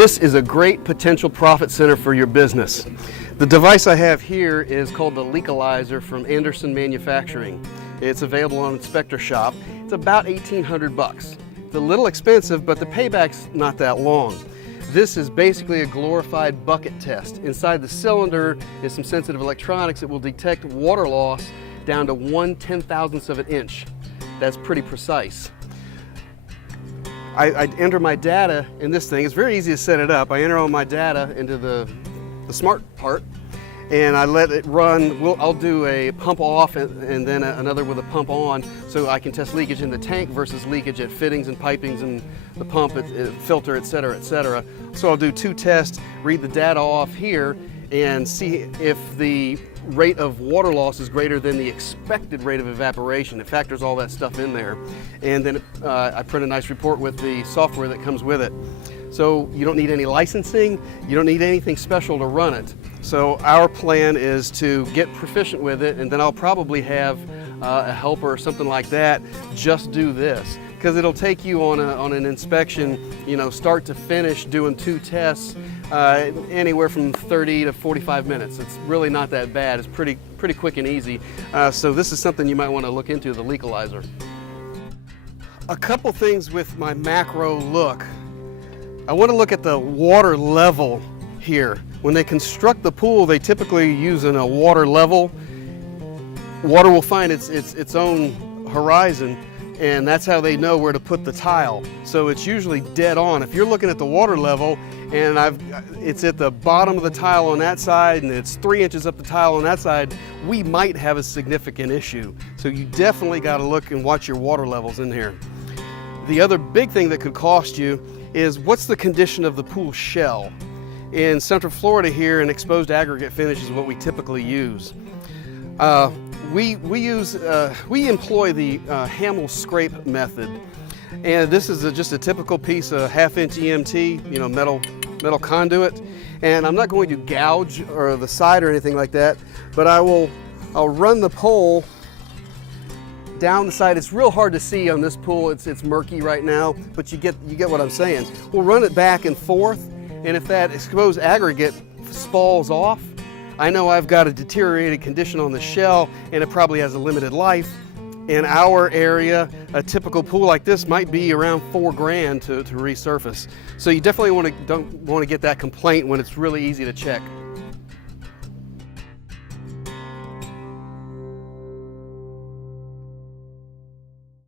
This is a great potential profit center for your business. The device I have here is called the Leakalizer from Anderson Manufacturing. It's available on Inspector Shop. It's about 1,800 bucks. It's a little expensive, but the payback's not that long. This is basically a glorified bucket test. Inside the cylinder is some sensitive electronics that will detect water loss down to 1/10,000th of an inch. That's pretty precise. I enter my data in this thing. It's very easy to set it up. I enter all my data into the smart part, and I let it run. I'll do a pump off and then another with a pump on, so I can test leakage in the tank versus leakage at fittings and pipings and the pump, filter, etc., etc. So I'll do 2 tests, read the data off here, and see if the rate of water loss is greater than the expected rate of evaporation. It factors all that stuff in there. And then I print a nice report with the software that comes with it. So you don't need any licensing, you don't need anything special to run it. So our plan is to get proficient with it, and then I'll probably have a helper or something like that just do this. Because it'll take you on an inspection, start to finish, doing 2 tests, anywhere from 30 to 45 minutes. It's really not that bad. It's pretty quick and easy. So this is something you might want to look into, the Leakalizer. A couple things with my macro look. I want to look at the water level here. When they construct the pool, they typically use a water level. Water will find its own horizon, and that's how they know where to put the tile. So it's usually dead on. If you're looking at the water level and it's at the bottom of the tile on that side and it's 3 inches up the tile on that side, we might have a significant issue. So you definitely got to look and watch your water levels in here. The other big thing that could cost you is what's the condition of the pool shell. In Central Florida here, an exposed aggregate finish is what we typically use. We employ the Hamel scrape method, and this is just a typical piece of 1/2-inch EMT, metal conduit. And I'm not going to gouge or the side or anything like that, but I'll run the pole down the side. It's real hard to see on this pool. It's murky right now, but you get what I'm saying. We'll run it back and forth, and if that exposed aggregate falls off, I know I've got a deteriorated condition on the shell, and it probably has a limited life. In our area, a typical pool like this might be around $4 grand to resurface. So you definitely don't want to get that complaint when it's really easy to check.